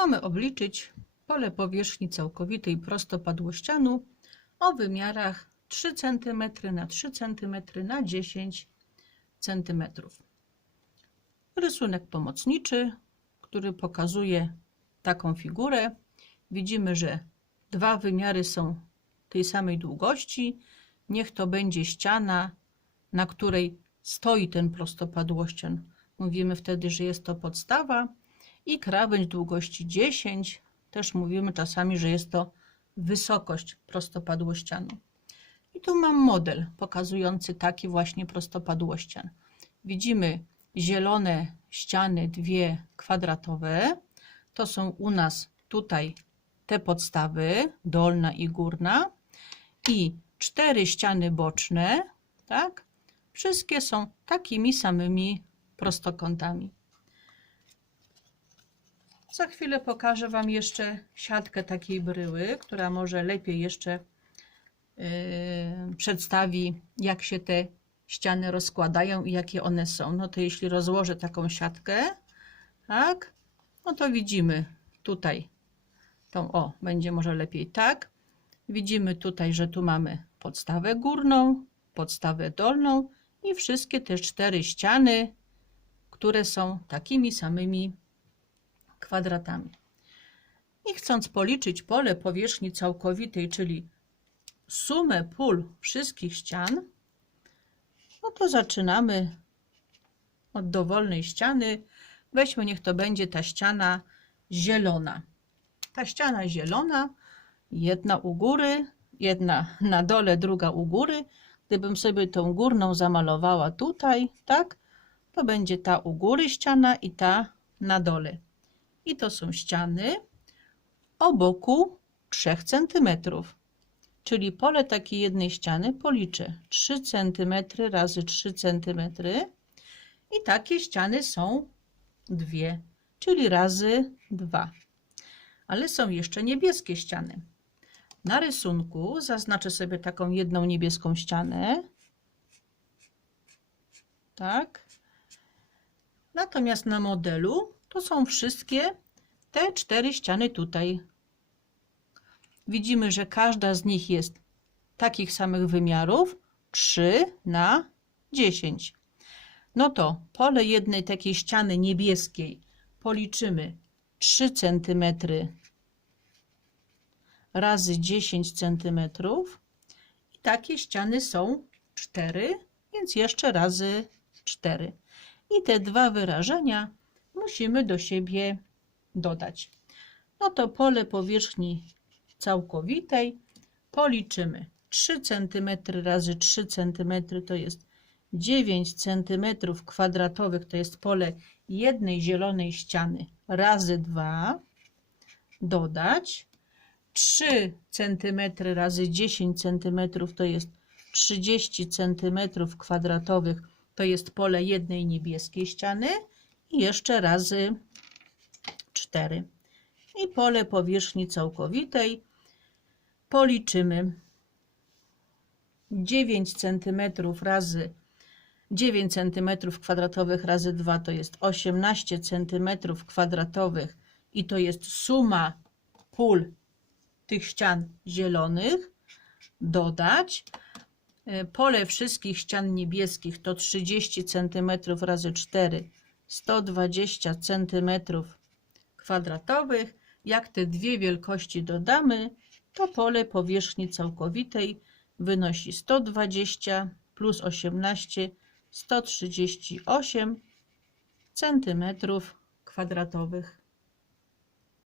mamy obliczyć pole powierzchni całkowitej prostopadłościanu o wymiarach 3 cm na 3 cm na 10 cm. Rysunek pomocniczy, który pokazuje taką figurę. Widzimy, że dwa wymiary są tej samej długości. Niech to będzie ściana, na której stoi ten prostopadłościan. Mówimy wtedy, że jest to podstawa i krawędź długości 10. Też mówimy czasami, że jest to wysokość prostopadłościanu. I tu mam model pokazujący taki właśnie prostopadłościan. Widzimy zielone ściany, dwie kwadratowe. To są u nas tutaj te podstawy, dolna i górna. I cztery ściany boczne, tak? Wszystkie są takimi samymi prostokątami. Za chwilę pokażę Wam jeszcze siatkę takiej bryły, która może lepiej jeszcze yy, przedstawi, jak się te ściany rozkładają i jakie one są. No to jeśli rozłożę taką siatkę, tak, no to widzimy tutaj tą, o, będzie może lepiej tak. Widzimy tutaj, że tu mamy podstawę górną, podstawę dolną i wszystkie te cztery ściany, które są takimi samymi kwadratami. I chcąc policzyć pole powierzchni całkowitej, czyli sumę pól wszystkich ścian, no to zaczynamy od dowolnej ściany. Weźmy, niech to będzie ta ściana zielona. Ta ściana zielona, jedna u góry, jedna na dole, druga u góry. Gdybym sobie tą górną zamalowała tutaj, tak, to będzie ta u góry ściana i ta na dole. I to są ściany o boku 3 cm. Czyli pole takiej jednej ściany policzę 3 cm razy 3 cm. I takie ściany są dwie, czyli razy 2. Ale są jeszcze niebieskie ściany. Na rysunku zaznaczę sobie taką jedną niebieską ścianę. Tak. Natomiast na modelu to są wszystkie te cztery ściany tutaj. Widzimy, że każda z nich jest takich samych wymiarów 3 na 10. No to pole jednej takiej ściany niebieskiej policzymy 3 cm razy 10 cm. I takie ściany są 4, więc jeszcze razy 4. I te dwa wyrażenia musimy do siebie dodać. No to pole powierzchni całkowitej policzymy. 3 cm razy 3 cm to jest 9 cm kwadratowych, to jest pole jednej zielonej ściany razy 2 dodać 3 cm razy 10 cm to jest 30 cm kwadratowych, to jest pole jednej niebieskiej ściany i jeszcze razy 4. I pole powierzchni całkowitej. Policzymy. 9 cm razy 9 cm kwadratowych razy 2 to jest 18 cm kwadratowych. I to jest suma pól tych ścian zielonych. Dodać e, pole wszystkich ścian niebieskich to 30 cm razy 4 120 cm kwadratowych. Jak te dwie wielkości dodamy to pole powierzchni całkowitej wynosi 120 plus 18 138 cm kwadratowych